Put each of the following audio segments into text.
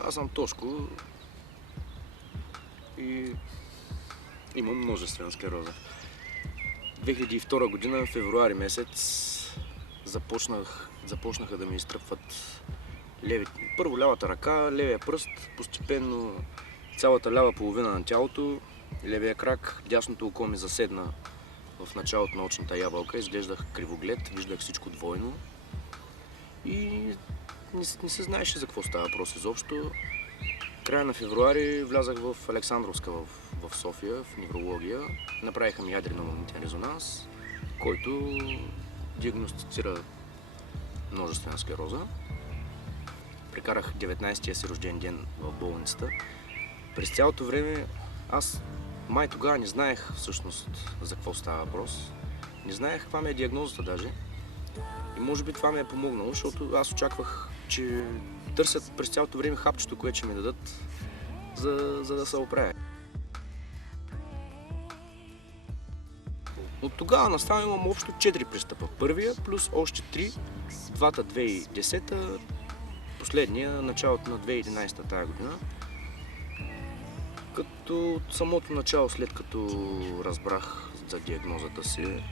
Аз съм Тошко и имам множествена склероза. 2002 година, февруари месец, започнаха да ми изтръпват първо лявата ръка, левия пръст, постепенно цялата лява половина на тялото, левия крак, дясното око ми заседна в началото на очната ябълка, изглеждах кривоглед, виждах всичко двойно и не се знаеше за какво става въпрос изобщо. Края на февруари влязах в Александровска в София, в неврология. Направиха ми ядрено-магнитен резонанс, който диагностицира множествена склероза. Прекарах 19-тия си рожден ден в болницата. През цялото време аз май тогава не знаех всъщност за какво става въпрос. Не знаех каква ми е диагнозата даже. И може би това ми е помогнало, защото аз очаквах, че търсят през цялото време хапчето, което ще ми дадат, за да се оправя. От тогава насам имам общо 4 пристъпа. Първия плюс още 3, двата 2010-та, последния началото на 2011-та тая година. Като от самото начало, след като разбрах за диагнозата си,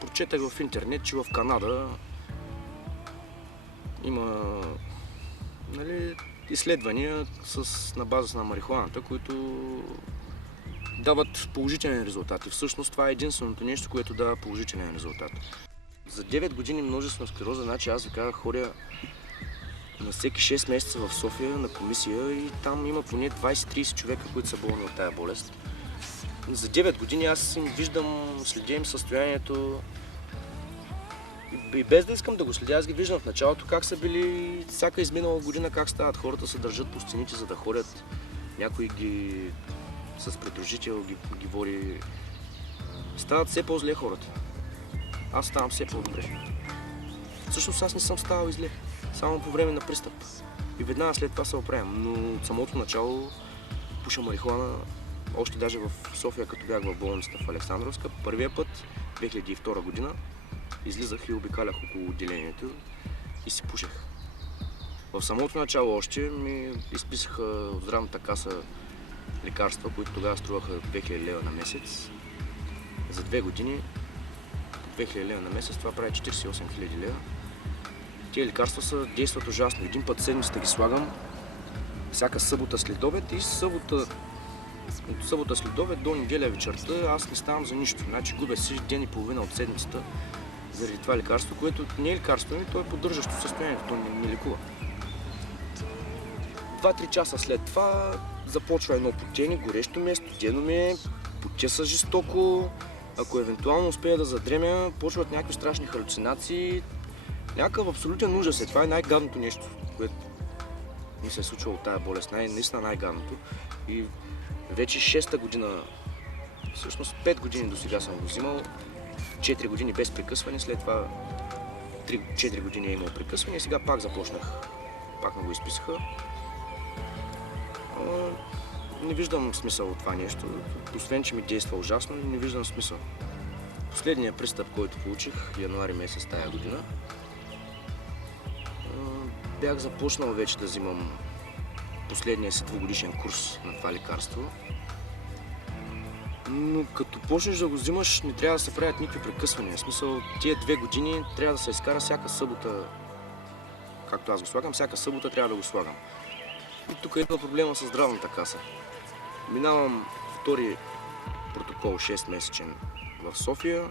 прочетах в интернет, че в Канада има изследвания на базата на марихуаната, които дават положителен резултат. И всъщност това е единственото нещо, което дава положителен резултат. За 9 години множествена склероза, значи аз ви казах, ходя на всеки 6 месеца в София на комисия и там има поне 20-30 човека, които са болни от тая болест. За 9 години аз им виждам, следя им състоянието и без да искам да го следя, аз ги виждам в началото как са били всяка изминала година, как стават хората, се държат по стените, за да ходят. Някой ги с придружител ги води. Стават все по-зле хората. Аз ставам все по-добре. Всъщност аз не съм ставал и зле, само по време на пристъп. И веднага след това се оправям. Но от самото начало пуша марихуана, още даже в София, като бях в болницата в Александровска, първия път, 2002 година, излизах и обикалях около отделението и си пушех. В самото начало още ми изписаха от здравната каса лекарства, които тогава струваха 2000 лева на месец. За 2 години 2000 лева на месец, това прави 48 000 лева. Тези лекарства действат ужасно. Един път седмицата ги слагам всяка събота след обед и от събота след обед до неделя вечерта аз не ставам за нищо. Значи губя си ден и половина от седмицата заради това лекарство, което не е лекарство, ами то е поддържащо състоянието, то не лекува. 2-3 часа след това започва едно потене, горещо ми е, студено ми е, потеса жестоко. Ако евентуално успея да задремя, почват някакви страшни халюцинации. Някакъв абсолютен ужас е. Това е най-гадното нещо, което ми се е случило от тая болест. Наистина най-гадното. И вече 6-та година, всъщност 5 години до сега съм го взимал. 4 години без прекъсване, след това 4 години е имал прекъсване и сега пак започнах. Пак ме го изписаха. Не виждам смисъл от това нещо. Освен, че ми действа ужасно, не виждам смисъл. Последният пристъп, който получих януари месец тая година, бях започнал вече да взимам последния си 2-годишен курс на това лекарство. Но като почнеш да го взимаш, не трябва да се правят никакви прекъсвания. В смисъл, тия 2 години трябва да се изкара всяка събота, както аз го слагам, всяка събота трябва да го слагам. И тук идва проблема с здравната каса. Минавам втори протокол 6-месечен в София.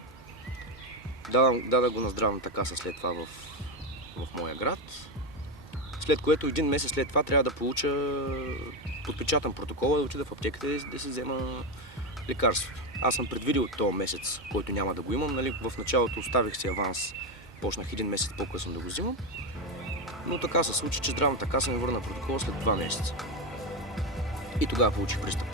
Дадах го на здравната каса след това в моя град. След което един месец след това трябва да получа подпечатан протокол, да отида в аптеката и да си взема лекарството. Аз съм предвидил този месец, който няма да го имам. В началото оставих си аванс, почнах един месец по-късно да го взимам. Но така се случи, че здравната каса ми върна протокола след 2 месеца. И тогава получих пристъп.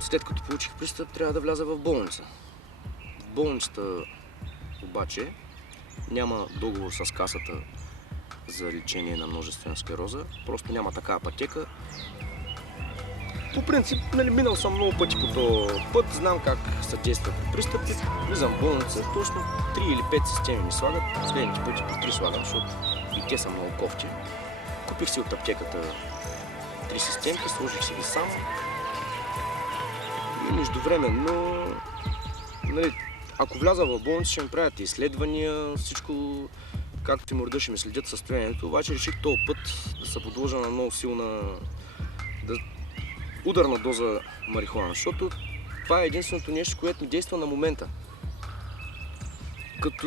След като получих пристъп, трябва да вляза в болница. В болницата обаче няма договор с касата за лечение на множествена склероза. Просто няма такава пътека. По принцип, минал съм много пъти по този път, знам как се действа при пристъпи. Влизам в болница, точно 3 или 5 системи ми слагат. Следните пъти по 3 слагам, защото и те са много кофти. Купих си от аптеката 3 системки, сложих си ги сам. И междувременно, нали, ако вляза в болница, ще ми правят изследвания, всичко, както ти морда, ще ми следят състоянието. Обаче реших този път да се подложа на много силна ударна доза марихуана, защото това е единственото нещо, което ми действа на момента. Като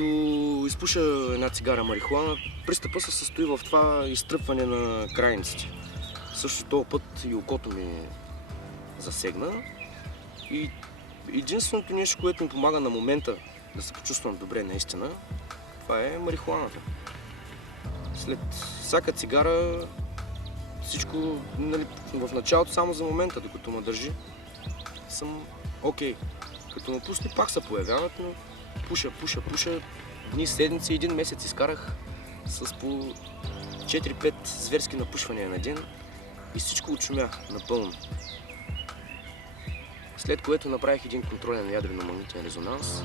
изпуша една цигара марихуана, пристъпът се състои в това изтръпване на крайниците. Също този път и окото ми засегна. И единственото нещо, което ми помага на момента да се почувствам добре наистина, това е марихуаната. След всяка цигара всичко, нали, в началото само за момента, докато ме държи, съм окей. Като ме пусне, пак се появяват, но пуша. Дни, седмици, един месец изкарах с по 4-5 зверски напушвания на ден и всичко отшумя напълно. След което направих един контролен ядрено-магнитен резонанс.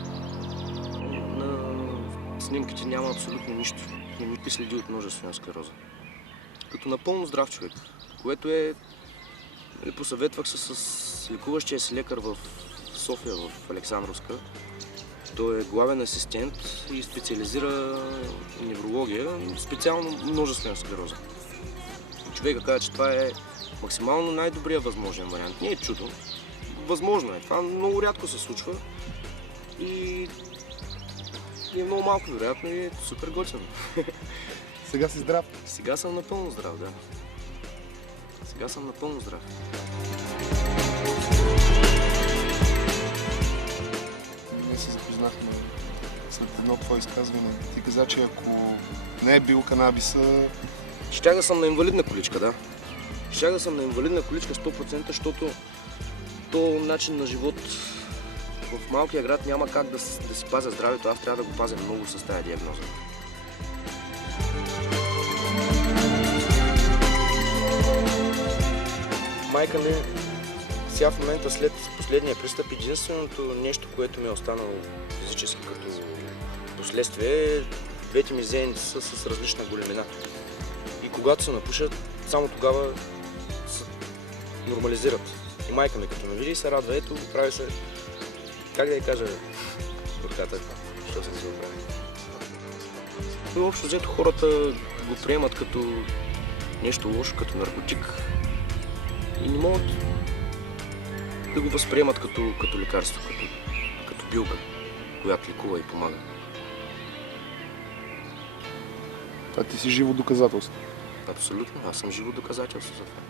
На снимките няма абсолютно нищо, никакви следи от множествена склероза. Като напълно здрав човек, което е... Посъветвах се с лекуващия си лекар в София, в Александровска. Той е главен асистент и специализира неврология, специално множествена склероза. Човека каза, че това е максимално най-добрият възможен вариант. Не е чудо, възможно е. Това много рядко се случва и е много малко вероятно и е супер готино. Сега си здрав? Сега съм напълно здрав, да. Сега съм напълно здрав. Ние се запознахме след едно твое изказване. Ти каза, че ако не е бил канабиса... Щях да съм на инвалидна количка, да. Щях да съм на инвалидна количка 100%, защото този начин на живот в малкия град няма как да си пазя здравето. Аз трябва да го пазя много с тази диагноза. Майка ми сега в момента след последния пристъп, единственото нещо, което ми е останало физически като последствие е двете ми зеници са с различна големина. И когато се напушат, само тогава се нормализират. И майка ми като ме види се радва, ето, прави се, как да я кажа, горката, що съм си го прави. Но общо взето хората го приемат като нещо лошо, като наркотик. И не могат да го възприемат като лекарство, като билка, която лекува и помага. Това ти си живо доказателство. Абсолютно, аз съм живо доказателство за това.